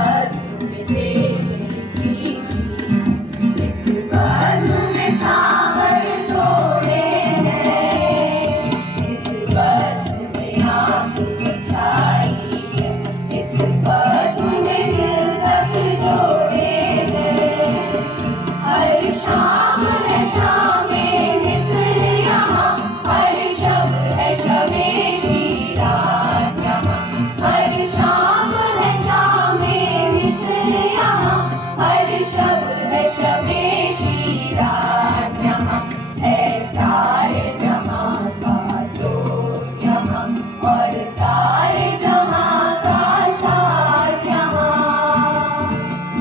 बज़्म में तेरे खींची, इस बज़्म में सांवर तोड़े हैं, इस बज़्म में आग मचाई है, इस बज़्म में दिल तक जोड़े हैं। हर शाम है शामे मिस्र यहाँ, हर शब है शबे शिराज़ यहाँ, हर शाम है शामे मिस्र यहाँ, हर शब है शबे शिराज़ यहाँ। है सारे जहां का सोज़ यहाँ, और सारे जहां का साज़ यहाँ।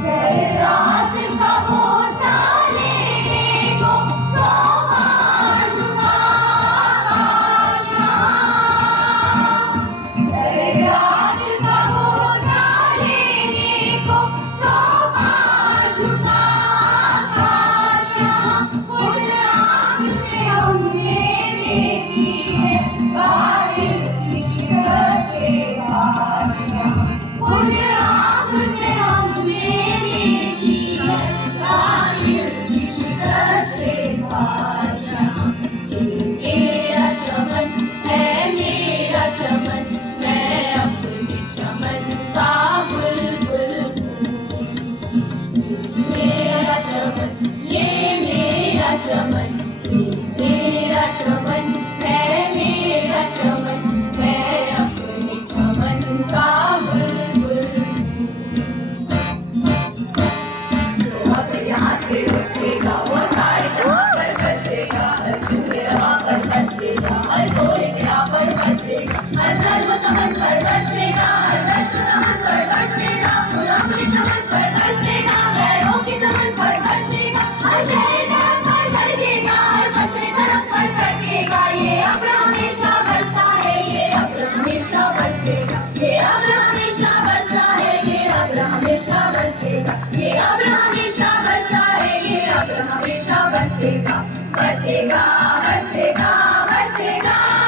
ज़र्रात का बोसा लेने को सौ बार झुका आकाश यहाँ। ज़र्रात का बोसा लेने को सौ बार झुका आकाश यहाँ। खुद आँख से हमने देखी है कातिल की शिकस्त खाश यहाँ। खुद आँख से हमने देखी है कातिल की शिकस्त खाश यहाँ। ये मेरा चमन है मेरा चमन, मैं अपने चमन का बुलबुल हूँ। मेरा चमन ये मेरा चमन, ये मेरा चमन है मेरा चमन, मैं अपने चमन का बुलबुल हूँ। जो अब यहाँ से उठेगा वो सारे जहाँ पर बसेगा, हर चूहे हवा पर बसेगा, हर गोरे गिरा पर बसेगा, हर सर्व समन पर बसेगा, हर दश्त दमन पर बसेगा, गुलाम के चमन पर बसेगा, गैरों के चमन पर बसेगा, हर शहर तरफ पर भड़केगा, हर बसरे तरफ पर भड़केगा। ये अब्र हमेशा बरसा है, ये अब्र हमेशा बरसेगा, ये अब्र हमेशा बरसा है, ये अब्र हमेशा बरसेगा, ये अब्र हमेशा बरसा है, ये अब्र हमेशा बरसेगा, बरसेगा बरसेगा बरसेगा।